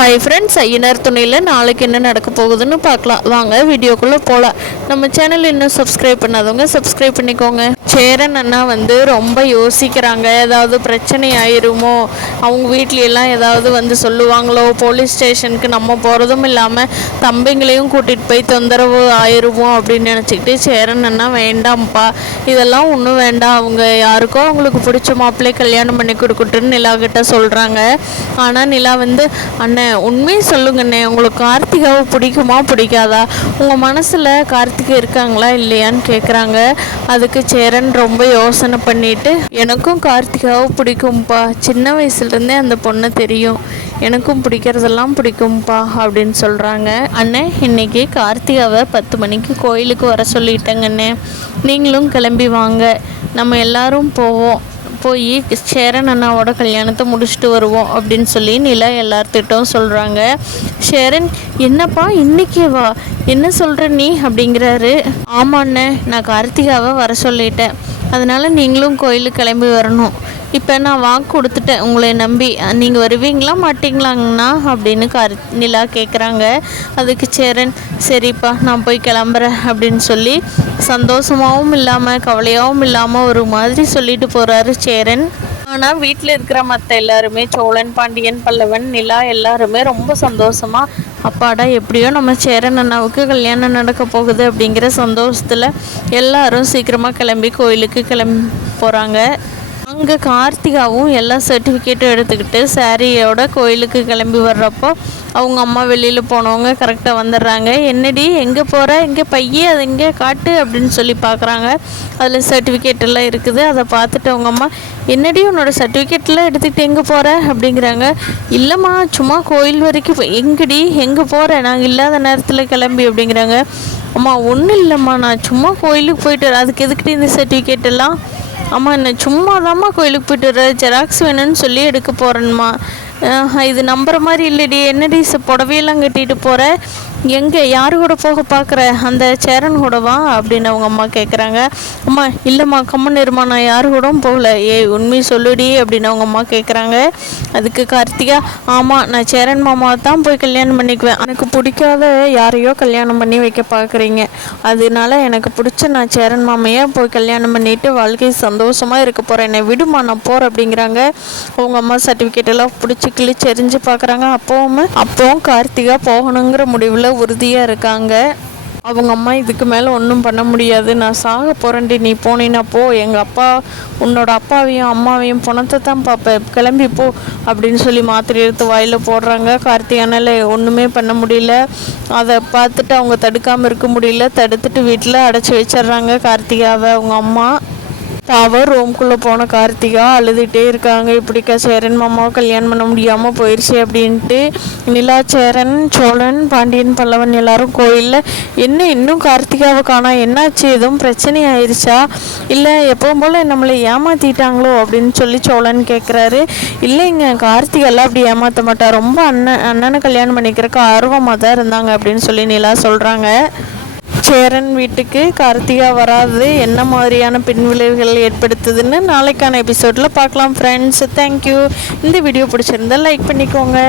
Hi friends, Ayyanar துணையில் நாளைக்கு என்ன நடக்க போகுதுன்னு பார்க்கலாம். வாங்க வீடியோக்குள்ளே போகலாம். நம்ம சேனல் இன்னும் சப்ஸ்கிரைப் பண்ணாதவங்க சப்ஸ்கிரைப் பண்ணிக்கோங்க. சேரன் அண்ணா ரொம்ப யோசிக்கிறாங்க. ஏதாவது பிரச்சனை ஆயிருமோ, அவங்க வீட்லையெல்லாம் ஏதாவது சொல்லுவாங்களோ, போலீஸ் ஸ்டேஷனுக்கு நம்ம போகிறதும் இல்லாமல் தம்பிங்களையும் கூட்டிகிட்டு போய் தொந்தரவு ஆயிருமோ அப்படின்னு நினச்சிக்கிட்டு சேரன் அண்ணா வேண்டாம்ப்பா, இதெல்லாம் ஒன்றும் வேண்டாம், அவங்க யாருக்கோ அவங்களுக்கு பிடிச்ச மாப்பிள்ளை கல்யாணம் பண்ணி கொடுக்கட்டுன்னு நிலா கிட்ட சொல்கிறாங்க. ஆனால் நிலா அண்ணன் உண்மையை சொல்லுங்கண்ணே, உங்களுக்கு கார்த்திகாவை பிடிக்குமா பிடிக்காதா, உங்கள் மனசில் கார்த்திகை இருக்காங்களா இல்லையான்னு கேட்குறாங்க. அதுக்கு சேரன் ரொம்ப யோசனை பண்ணிட்டு, எனக்கும் கார்த்திகாவை பிடிக்கும்ப்பா, சின்ன வயசுலேருந்தே அந்த பொண்ணை தெரியும், எனக்கும் பிடிக்கிறதெல்லாம் பிடிக்கும்ப்பா அப்படின்னு சொல்கிறாங்க. அண்ணே, இன்றைக்கி கார்த்திகாவை 10 மணிக்கு கோயிலுக்கு வர சொல்லிட்டேங்கண்ணே, நீங்களும் கிளம்பி வாங்க, நம்ம எல்லாரும் போவோம், போய் சேரன் அண்ணாவோட கல்யாணத்தை முடிச்சுட்டு வருவோம் அப்படின்னு சொல்லி நிலா எல்லார்த்திட்டும் சொல்கிறாங்க. சேரன், என்னப்பா இன்னைக்கே வா, என்ன சொல்கிற நீ அப்படிங்கிறாரு. ஆமாண்ணே, நான் கார்த்திகாவை வர சொல்லிட்டேன், அதனால் நீங்களும் கோயிலுக்கு கிளம்பி வரணும். இப்போ நான் வாக்கு கொடுத்துட்டேன், உங்களை நம்பி, நீங்கள் வருவீங்களா மாட்டிங்களாங்கண்ணா அப்படின்னு நிலா கேட்குறாங்க. அதுக்கு சேரன், சரிப்பா நான் போய் கிளம்புறேன் அப்படின்னு சொல்லி சந்தோஷமாகவும் இல்லாமல் கவலையாகவும் இல்லாமல் ஒரு மாதிரி சொல்லிட்டு போகிறாரு சேரன். ஆனால் வீட்டில் இருக்கிற மற்ற எல்லாருமே, சோழன், பாண்டியன், பல்லவன், நிலா எல்லாருமே ரொம்ப சந்தோஷமாக, அப்பாடா எப்படியோ நம்ம சேரன் அண்ணாவுக்கு கல்யாணம் நடக்க போகுது அப்படிங்கிற சந்தோஷத்தில் எல்லாரும் சீக்கிரமாக கிளம்பி கோயிலுக்கு கிளம்பி போகிறாங்க. அங்கே கார்த்திகாவும் எல்லா சர்டிஃபிகேட்டும் எடுத்துக்கிட்டு சாரியோட கோயிலுக்கு கிளம்பி வர்றப்போ அவங்க அம்மா வெளியில் போனவங்க கரெக்டாக வந்துடுறாங்க. என்னடி எங்கே போகிற, எங்கே பையே, அது எங்கே காட்டு அப்படின்னு சொல்லி பார்க்குறாங்க. அதில் சர்டிஃபிகேட் எல்லாம் இருக்குது. அதை பார்த்துட்டு அவங்க அம்மா, என்னடி உன்னோட சர்டிஃபிகேட்லாம் எடுத்துக்கிட்டு எங்கே போகிற அப்படிங்கிறாங்க. இல்லைம்மா, சும்மா கோயில் வரைக்கும். எங்கடி எங்கே போகிற, நாங்கள் இல்லாத நேரத்தில் கிளம்பி அப்படிங்கிறாங்க. அம்மா, ஒன்றும் இல்லைம்மா, நான் சும்மா கோயிலுக்கு போயிட்டு வரேன், அதுக்கு எதுக்கிட்டு இந்த சர்டிஃபிகேட் எல்லாம். அம்மா, என்ன சும்மா தாம்மா கோயிலுக்கு போய்ட்டு வர, ஜெராக்ஸ் வேணும்னு சொல்லி எடுக்க போகிறேன்மா, இது நம்புற மாதிரி இல்லடி, என்னடி புடவையெல்லாம் கட்டிட்டு போகிற, எங்கே யாரு கூட போக பார்க்குற, அந்த சேரன் கூடவா அப்படின்னு அவங்க அம்மா கேட்குறாங்க. அம்மா, இல்லைம்மா கம்மன் இருமா, நான் யாரு கூடவும் போகல, உண்மையை சொல்லுடி அப்படின்னு அவங்க அம்மா கேட்குறாங்க. அதுக்கு கார்த்திகா, ஆமாம் நான் சேரன் மாமாவை தான் போய் கல்யாணம் பண்ணிக்குவேன், எனக்கு பிடிக்காத யாரையோ கல்யாணம் பண்ணி வைக்க பார்க்குறீங்க, அதனால எனக்கு பிடிச்ச நான் சேரன் மாமையை போய் கல்யாணம் பண்ணிவிட்டு வாழ்க்கை சந்தோஷமாக இருக்க போகிறேன், என்னை விடுமா நான் போகிறேன் அப்படிங்கிறாங்க. அவங்க அம்மா சர்டிஃபிகேட் எல்லாம் பிடிச்சி கிழிச்சு எரிஞ்சு பார்க்குறாங்க. அப்போவும் கார்த்திகா போகணுங்கிற முடிவில் உறுதியாக இருக்காங்க. அவங்க அம்மா, இதுக்கு மேலே ஒன்றும் பண்ண முடியாது, நான் சாக போகிறேன்டி, நீ போனீன்னா போ, எங்கள் அப்பா உன்னோட அப்பாவையும் அம்மாவையும் பணத்தை தான் பார்ப்பேன், கிளம்பி போ அப்படின்னு சொல்லி மாத்திரை எடுத்து வாயில் போடுறாங்க. கார்த்திகானால ஒன்றுமே பண்ண முடியல. அதை பார்த்துட்டு அவங்க தடுக்காமல் இருக்க முடியல, தடுத்துட்டு வீட்டில் அடைச்சி வச்சிட்றாங்க கார்த்திகாவை அவங்க அம்மா. பாவம் ரூம்குள்ளே போன கார்த்திகா அழுதுகிட்டே இருக்காங்க. இப்படிக்கா சேரன் மாமாவை கல்யாணம் பண்ண முடியாமல் போயிடுச்சு அப்படின்ட்டு. நிலா, சேரன், சோழன், பாண்டியன், பல்லவன் எல்லாரும் கோயிலில், என்ன இன்னும் கார்த்திகாவை காணா, என்னாச்சு, எதுவும் பிரச்சனை ஆயிடுச்சா, இல்லை எப்பவும் போல் நம்மளை ஏமாற்றிட்டாங்களோ அப்படின்னு சொல்லி சோழன் கேட்குறாரு. இல்லைங்க, கார்த்திகெல்லாம் அப்படி ஏமாற்ற மாட்டா, ரொம்ப அண்ணனை கல்யாணம் பண்ணிக்கிறதுக்கு ஆர்வமாக தான் இருந்தாங்க அப்படின்னு சொல்லி நிலா சொல்கிறாங்க. சேரன் வீட்டுக்கு கார்த்திகா வராது என்ன மாதிரியான பின்விளைவுகள் ஏற்படுத்துதுன்னு நாளைக்கான எபிசோடில் பார்க்கலாம் ஃப்ரெண்ட்ஸ். தேங்க்யூ. இந்த வீடியோ பிடிச்சிருந்தா லைக் பண்ணிக்கோங்க.